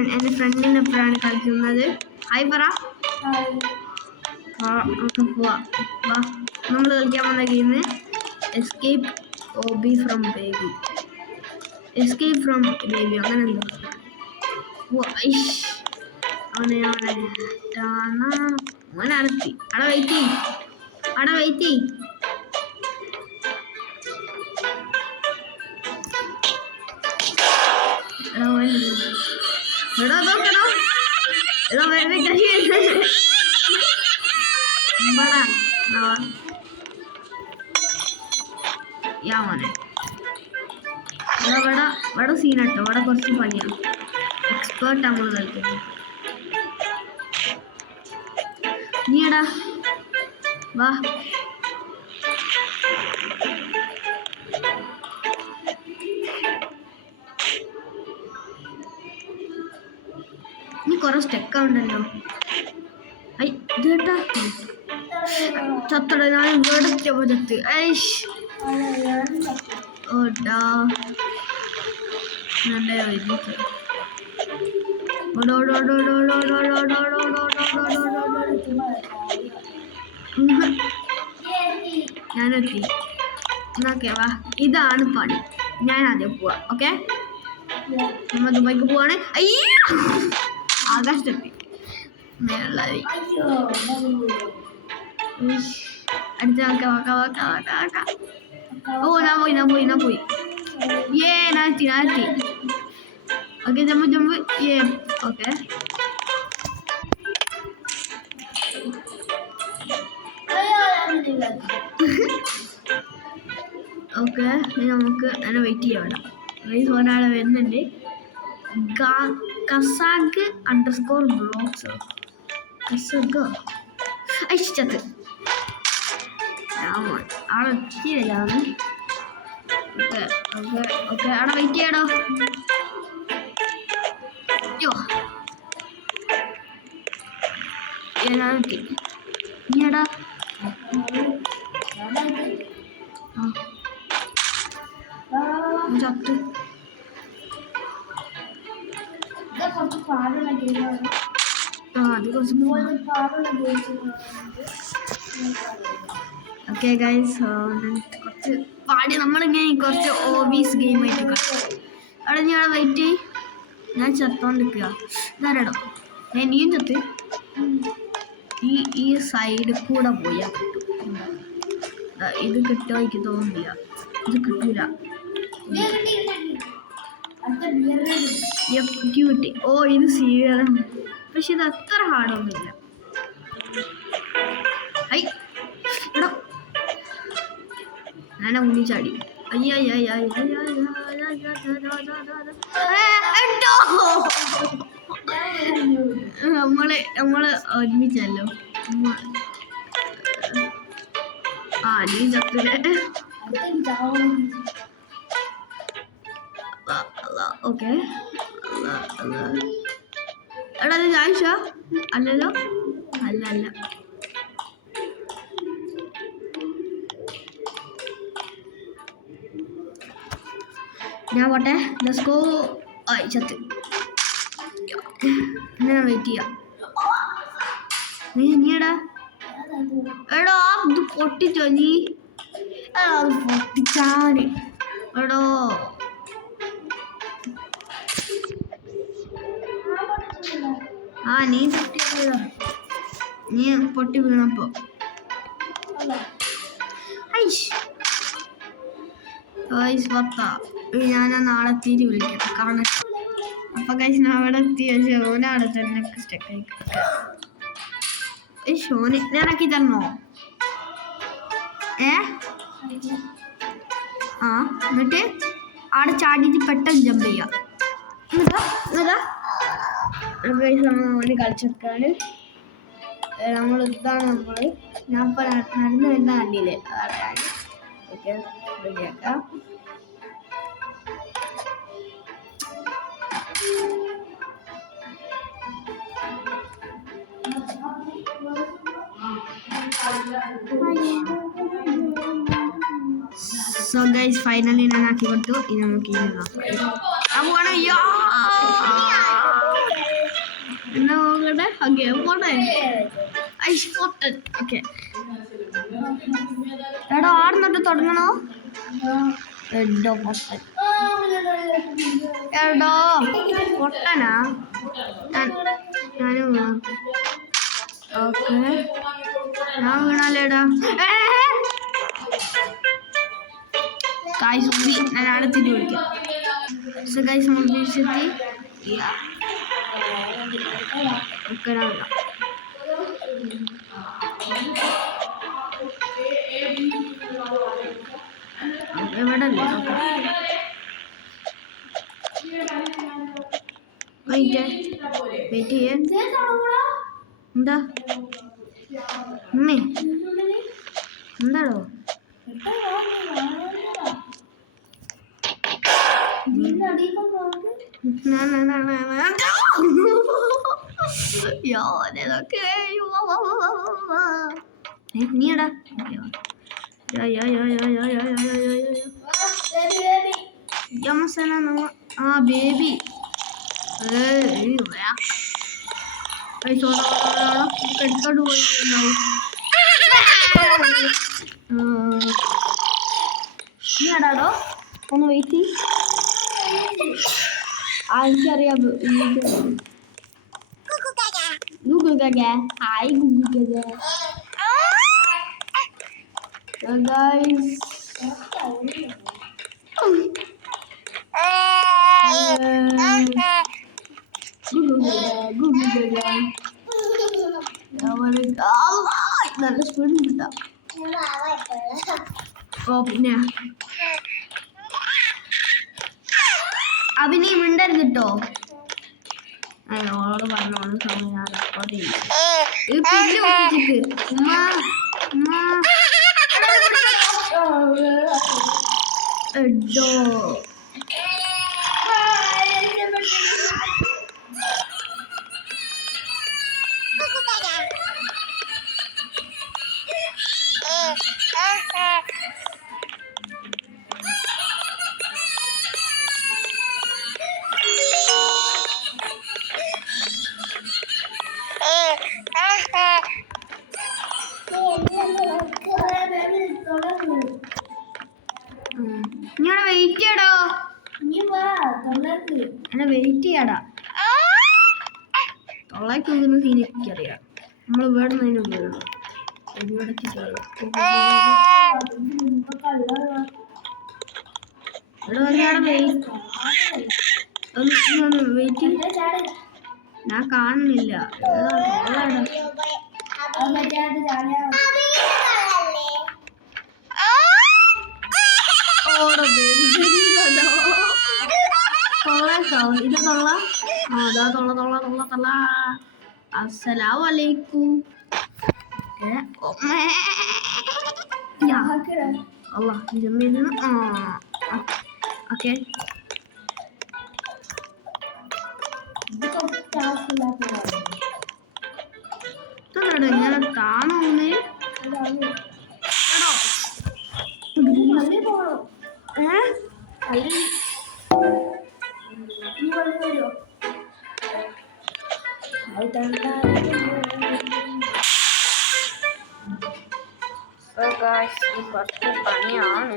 എൻ്റെ ഫ്രണ്ടിനൊപ്പമാണ് കളിക്കുന്നത്. ഹായ് പറ. നമുക്ക് പോവാം. നമ്മൾ കളിക്കാൻ വന്ന ഗെയിം എസ്കേപ്പ് ഫ്രം ബേബി അങ്ങനെ എന്തോ. അവനെ അടത്തി. അവിടെ വെയിറ്റ് ചെയ്യും. ഇവിടെ സീനാട്ടോ. ഇവിടെ കുറച്ച് പണിയാണ്. എക്സ്പേർട്ട് നമ്മൾ കളിക്കുന്നത്. നീടാ വാ. നീ കുറെ സ്റ്റെക്കാവുണ്ടല്ലോ. ഇതേട്ടാ ചത്തട. ഞാൻ ഇവിടെ ചത്ത്. ഓടാ ഞാനെത്തി. ഓക്കെ വാ. ഇതാണ് പണി. ഞാൻ ആദ്യം പോവാ. ഓക്കെ നമ്മൾ ദുബായിക്ക് പോവാണ്. ആകാശത്തെത്തി. അടുത്ത ഓ ഞാൻ പോയി. ഞാൻ എത്തി. Okay jump. ഓക്കെ ഓക്കെ നമുക്ക് അതിനെ വെയിറ്റ് ചെയ്യാം. ഒരാളെ വരുന്നുണ്ട്. കസാഗ് _ബ്ലോഗ്സ് ചത്ത്. ആളെ എത്തിയില്ലാണ്. ഓക്കെ അവിടെ വെയിറ്റ് ചെയ്യടോ. ഞാനെത്തി. നീടാ ചത്ത്. ഓക്കെ ഗൈസ് കുറച്ച് പാടി നമ്മളിങ്ങനെ കുറച്ച് ഓബീസ് ഗെയിമായിട്ട് കളിക്കും. അവിടെ നീ അവിടെ വെയിറ്റ് ചെയ്യ്. ഞാൻ ചത്തോണ്ടിരിക്കുക. ഇതാരടോ നീയും ചത്ത്. ഈ സൈഡിൽ കൂടെ പോയാൽ കിട്ടും. ഇത് കിട്ടുമോ എനിക്ക് തോന്നുന്നില്ല. ഇത് കിട്ടൂല. കിട്ടി. ഓ ഇത് സീരിയലാണ്. പക്ഷെ ഇത് അത്ര ഹാർഡൊന്നുമില്ല. എടാ ഞാൻ ഒന്നിച്ചാടി. നമ്മള് ഒരുമിച്ചല്ലോ. നീ ചത്തില്ലേ. ഓക്കെ എടാ അത് ജായിഷ അല്ലല്ലോ. അല്ല ഞാൻ പോട്ടെ. Let's go. ചത്ത്. ഞാൻ വെയിറ്റ് ചെയ്യാം. നീടാ എടോ ഇത് പൊട്ടിച്ചോ നീ. പൊട്ടിച്ചാണ് എടോ. നീ പൊട്ടിയതാ. നീ പൊട്ടി വീണപ്പോ ഞാൻ നാളെ എത്തിയിട്ട് വിളിക്കാം. കാരണം അപ്പൊ കഴിച്ച് അവിടെ എത്തിയ ഷോനാണ് തന്നെ സ്റ്റെക്കായി. ഷോന് ഞാനാക്കി തരണോ? എന്നിട്ട് അവിടെ ചാടിയിട്ട് പെട്ടെന്ന് ജമ്പ് ചെയ്യാം. ഓന് കളിച്ചെടുക്കാണ്. ഇതാണ് ഞാൻ ഇപ്പൊ നടന്നു വരുന്ന കണ്ടില്ലേ. അതാണ് ഓക്കെ റെഡിയാക്കാം. സോ ഗൈസ് ഫൈനലി ഞാൻ ആക്കി കൊടുത്തു. ഇനി നമുക്ക് ഓക്കെ പോട്ടെ ഐസ് പൊട്ടൻ ഓക്കെ എടാ ആടുന്നിട്ട് തുടങ്ങണോ എടോ പൊട്ടൻ എടോ പൊട്ടനാ ഞാനും ഓക്കെ ഞാൻ വീണാലേടാ കായ് സുമ്പി ഞാൻ അടുത്തിട്ട് വിളിക്കാം സോ ഗൈസ് നമ്മൾ തിരിച്ചെത്തി ഓക്കെ എവിടെ വെയിറ്റ് ചെയ്യേ എന്താ എന്താടോ നീടാ ആ ബേബി എടുത്തോണ്ട് പോയിട്ടുണ്ടാവും നീടാടോ ഒന്ന് വെയിറ്റ് എനിക്കറിയാം ഗൂഗിൾ ഹായ് ഗൂഗിൾ ഗൈസ് നല്ല സ്പീഡ് കിട്ടാം ഓ പിന്നെ അഭിനയം മിണ്ടരുത് കിട്ടോ ഓളോട് പറഞ്ഞോളൂ സമയം ഞാൻ റെക്കോർഡ് ചെയ്യും എഡോ ഞാൻ വെയിറ്റ് ചെയ്യടോ എന്നെ വെയിറ്റ് ചെയ്യാടാ തൊള്ളാക്കി നോക്കുന്ന സീൻ എനിക്കറിയാം നമ്മൾ ഇവിടെ നിന്ന് ഉപയോഗം വെയിറ്റ് ഞാൻ കാണുന്നില്ല ഇത് തൊള്ള അതാ തൊള്ള അസ്സലാമു അലൈക്കും Allah ജമീലിന് ഓക്കെ ഇങ്ങനെ താണോന്ന് കുറച്ച് പണിയാണ്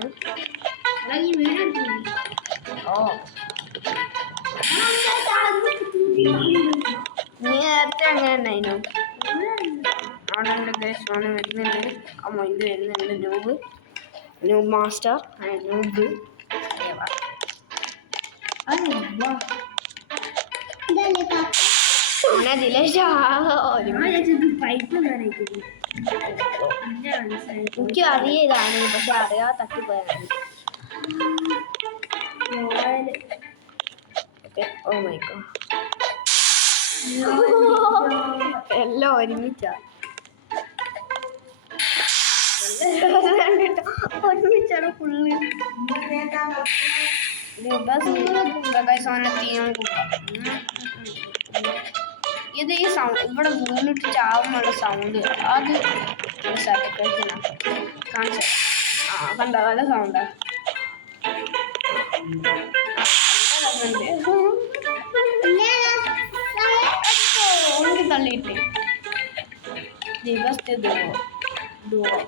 നേരത്തെ അങ്ങനെ ഉണ്ടായിരുന്നു അവിടെ ഗൈസ് ആണ് വരുന്നുണ്ട് അമ്മ ഇത് വരുന്നുണ്ട് ന്യൂബ് മാസ്റ്റർ ന്യൂബ് എനിക്ക് അറിയതാണ് പക്ഷെ അറിയാതെ തട്ടിപ്പോയാണ് ഓ മൈ ഗോഡ് എല്ലാം ഒരുമിച്ചാ ഒരുമിച്ചാണ് ഫുള്ള് ഇത് ഈ സൗണ്ട് ഇവിടെ വീണിട്ട് ചാവുന്നുള്ള സൗണ്ട് അത് സാറ്റിസ്ഫാക്ഷനാണ് കാണിച്ച കണ്ട നല്ല സൗണ്ടാ എനിക്ക് തള്ളിയിട്ട് ദിവസത്തെ ദുവോ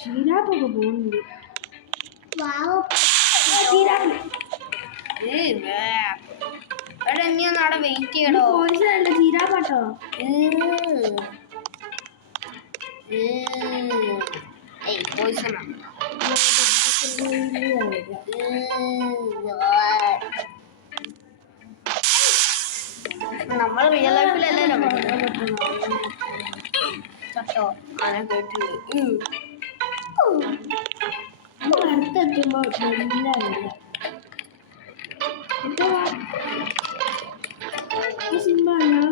ജീരാപ്പൊക്കെ പോകുന്നുണ്ട്. എടാ ഇനി ഒന്ന് അവിടെ വെയിറ്റ് ചെയ്യണോ? ജീരാപ്പാട്ടോ പോയിസണ നമ്മൾ റിയൽ ലൈഫിലല്ലല്ലോ ചട്ടോ അങ്ങനെ കേട്ടിട്ടുണ്ട്. അടുത്തെത്തുമ്പോ സിമ്പാണോ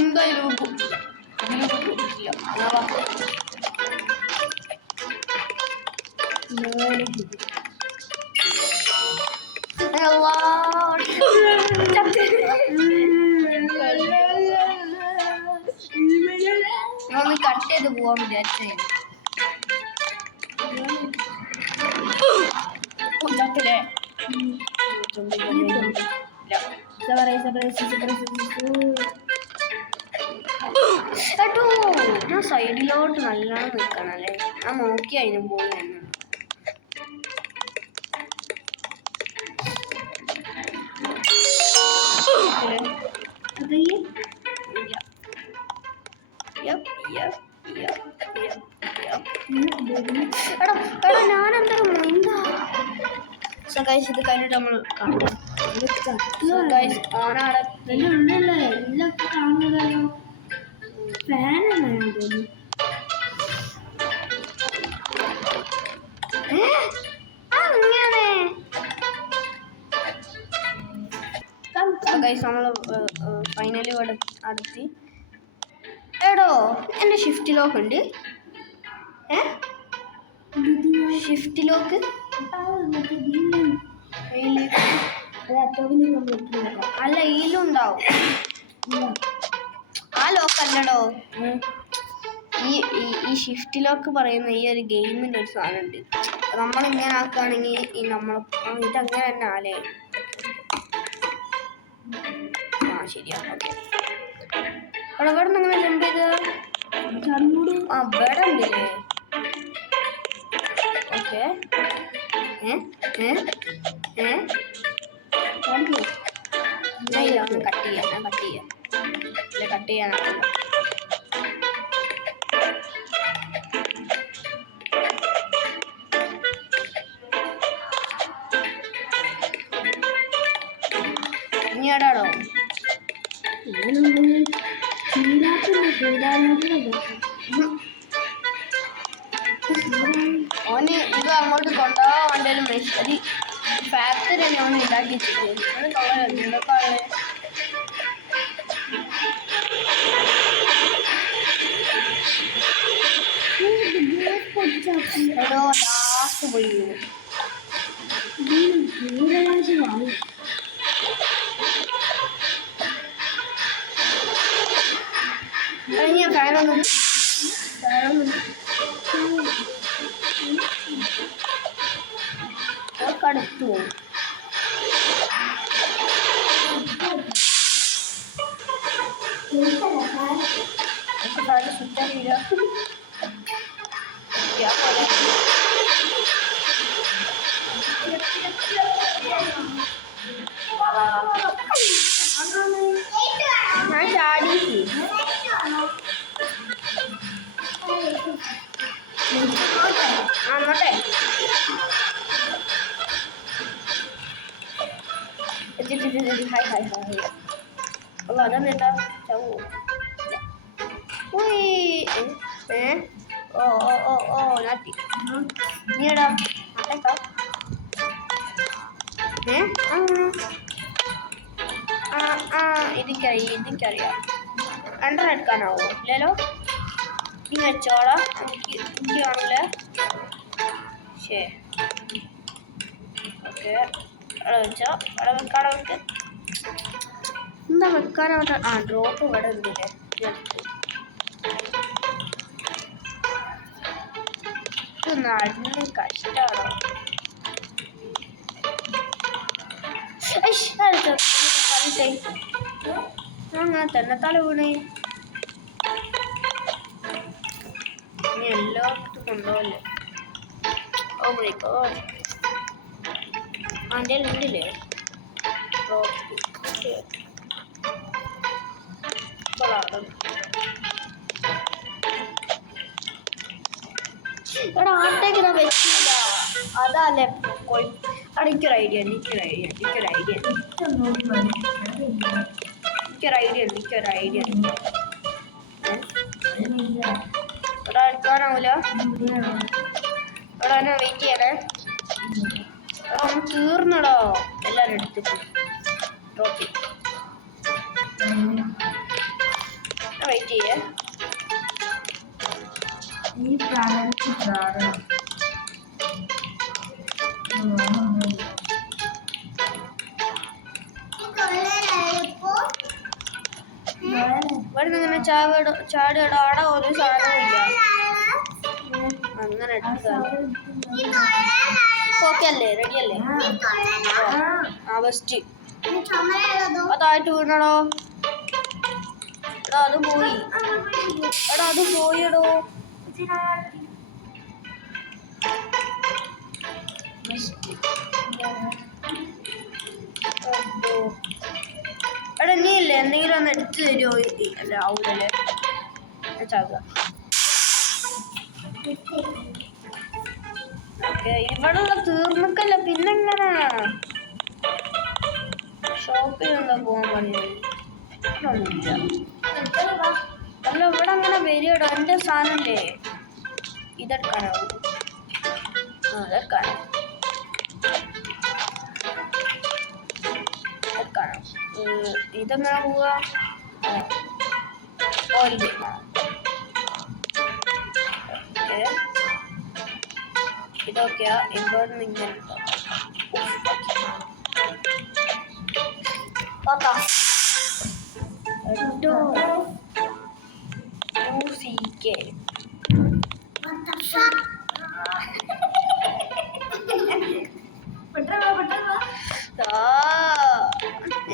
എന്തായാലും ഒന്ന് കട്ട് ചെയ്ത് പോവാൻ വിചാരിച്ചേ കേട്ടോ. ഞാൻ സൈഡിലോട്ട് നല്ലോണം നിൽക്കണല്ലേ. ഞാൻ നോക്കി അതിന് പോയി തന്നെ. എടാ ഞാനെന്താ എന്താ ഇത് കഴിഞ്ഞിട്ട് നമ്മൾ നമ്മൾ ഫൈനലി ഇവിടെ അടുത്തി. എടോ എൻ്റെ ഷിഫ്റ്റ് ലോക്ക് ഉണ്ട്. ഷിഫ്റ്റ് ലോക്ക് അല്ല ഈലും ഉണ്ടാവും. ആ ലോക്ക് അല്ലടോ, ഈ ഷിഫ്റ്റ് ലോക്ക് പറയുന്ന ഈ ഒരു ഗെയിമിൻ്റെ ഒരു സാധനം ഉണ്ട്. നമ്മളിങ്ങനെ ആക്കുകയാണെങ്കിൽ ഈ നമ്മൾ ഇതങ്ങനെ തന്നെ ആലേ. ആ ശരിയാണ്. ഓക്കെ ഇവിടെ നിന്ന് അങ്ങനെ ജമ്പ് ചെയ്ത് ആ ഇവിടെ ഉണ്ടല്ലേ. ഓക്കെ കട്ട് ചെയ്യാനാണ്. ഇനി എടാടോ ഓന് ഇത് അങ്ങോട്ട് കൊണ്ടുപോകാൻ വേണ്ടിയാലും മെഷീൻ ഫാക്ടറി തന്നെ ഓന് ഉണ്ടാക്കി ലാസ്റ്റ് പോയി ഞാൻ ഫാനൊന്നും കടുത്തു പോകും. ഞാൻ ചാടി അങ്ങോട്ടെ ഹായ് ഹായ് ഹായ് അല്ല അതെന്താ ചവോ ഓ ഓ ഓ ഓ നാട്ടി നീടാ നാട്ടേക്കാ എനിക്കറിയാം അണ്ടർ എടുക്കാനാവോ ഇല്ലല്ലോ. നീ വെച്ചോളാം. എനിക്ക് കാണില്ല. ശരി ഓക്കെ അവിടെ വെച്ചോ. അവിടെ വെക്കാടെ വെക്ക്. എന്താ വെക്കാനാവട്ടെ. ആ ഡ്രോപ്പ് ഇവിടെ ഉണ്ടല്ലേ. നടന്ന് കഷ്ടാണോ? അങ്ങനെ തന്നെ തല വീണേ. ഇനി എല്ലായിടത്തും കൊണ്ടുപോകല്ലേ. Oh my God. എൻ്റെ ഉള്ളില്ലേ എടാ ആട്ടേക്ക് ഞാൻ വെച്ചില്ല. അതല്ലേ പോയി. അവിടെ എനിക്കൊരു ഐഡിയ ഇവിടെ എടുക്കാനാവൂല. ഇവിടെ തന്നെ വെയിറ്റ് ചെയ്യണേ. ഒന്ന് തീർന്നടോ എല്ലാവരും എടുത്തിട്ട്. ട്രോഫി വെയിറ്റ് ചെയ്യേ. ഇവിടെ ഇങ്ങനെ ചാടിയുടെ അവിടെ ഒരു സാധനമില്ല. അങ്ങനെ ഓക്കെ അല്ലേ? റെഡി അല്ലേ? ആ ബെസ്റ്റ്. അതായിട്ട് വീണടോ. എടാ അത് പോയി. അത് പോയിടോ. എടാ നീ ഇല്ലേ എന്തെങ്കിലും ഒന്ന് എടുത്തു തരുമോ? അല്ല ആവൂലല്ലേ ചാകുക. ഇവിടെ തീർന്നിക്കല്ല. പിന്നെങ്ങനെ ഷോപ്പിൽ എന്താ പോകാൻ പറഞ്ഞത്? അല്ല ഇവിടെ അങ്ങനെ വരികടോ. എൻ്റെ സാധനല്ലേ ഇതെടുക്കാനാവും. അതെടുക്കാനോ ഇതെങ്ങനെ പോവുക? ഓയില് ഇതൊക്കെയാ. ഇവിടെ ഇങ്ങനെ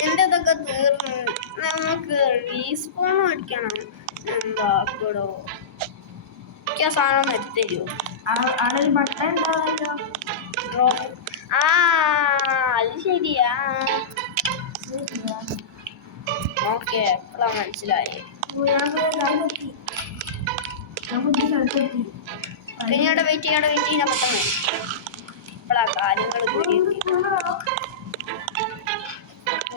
എൻ്റെ ഇതൊക്കെ തീർന്നു. നമുക്ക് റീസ്പോൺ അടിക്കണം. എന്താക്കടോ? എനിക്ക് ആ സാധനം എടുത്തരുമോ? ആളൊരു ബട്ടൺ ഉണ്ടാവല്ലോ. അത് ശരിയാ. ഓക്കെ ഇപ്പോഴാണ് മനസ്സിലായി. പിന്നീട് വെയിറ്റ് ചെയ്യാൻ പെട്ടെന്ന് ഇപ്പോഴാ കാര്യങ്ങൾ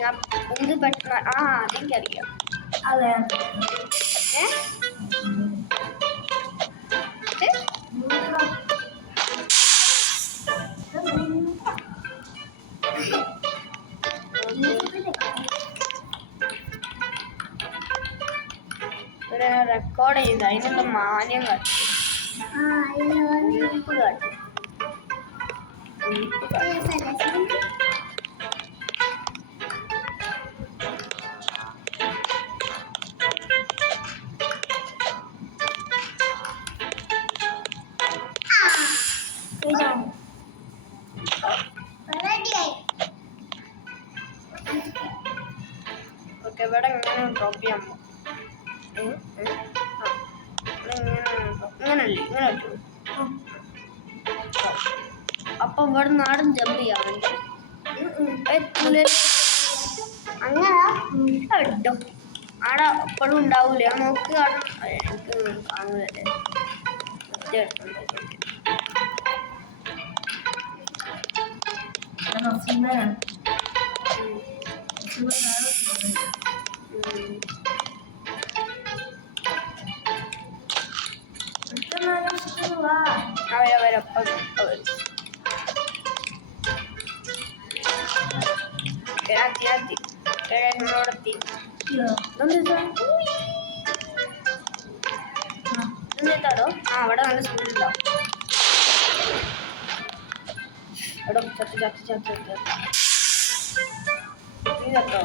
ഞാൻ എന്ത് പെട്ടെന്ന്. അതെനിക്കറിയാം. അതെ റെക്കോർഡ് ചെയ്ത് അതിനുള്ള മാന്യം കാട്ടി. ഓക്കെ ഇവിടെ ഇങ്ങനെ ഡ്രോപ്പ് ചെയ്യാൻ പോകും. ഇങ്ങനല്ലേ ഇങ്ങനെ പറ്റുമോ? അപ്പൊ ഇവിടെ നാടൻ ജമ്പ് ചെയ്യാറുണ്ട്. അങ്ങനെ കേട്ടോ ആടെ എപ്പോഴും ഉണ്ടാവൂലേ? നോക്ക് എനിക്ക് കാണൂലല്ലേ. അവരവരൊപ്പം കിഴങ്ങോടെത്തി. എന്നിട്ടാടോ അവിടെ നല്ല സ്പീഡുണ്ടാവും. എടോ ചത്ത് നീ കേട്ടോ?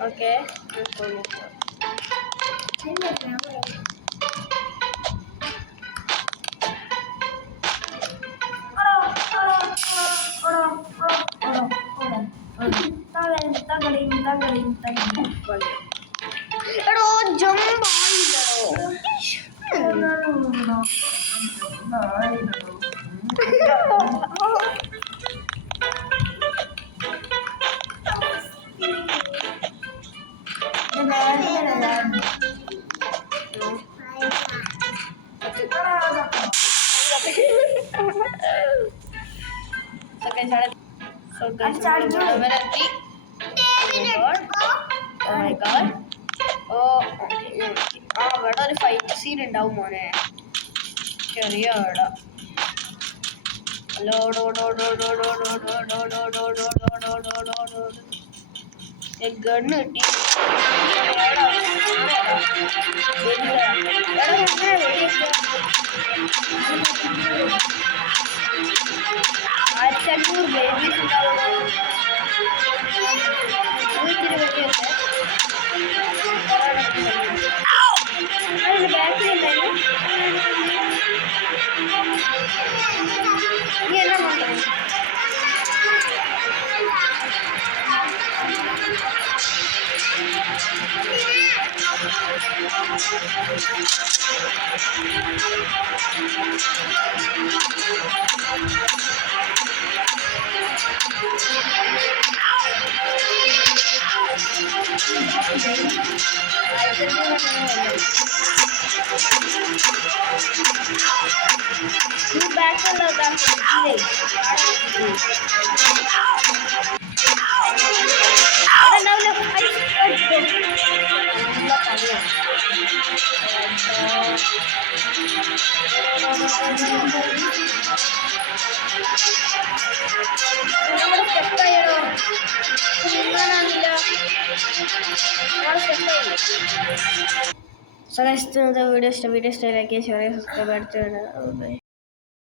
ഓക്കെ എടോ ജമ്പ് അവിടെ ഒരു ഫൈറ്റ് സീൻ ഉണ്ടാവും മോനെ ചെറിയ അവിടെ ഗണ്ണ് കിട്ടി ആയിരത്തഞ്ഞൂറ് ബേബീസ് ഉണ്ടാവുള്ളൂ ബാക്കിലുണ്ടായിരുന്നു നീ എന്നാ നോക്കണം നീ ബാക്കിലുള്ളതാണ് സ്റ്റെപ്പായോ നിങ്ങാനാണില്ല സ്റ്റെപ്പായി വീഡിയോ ഇഷ്ടം ലൈക്ക് ഷെയർ സബ്സ്ക്രൈബ് അടുത്ത്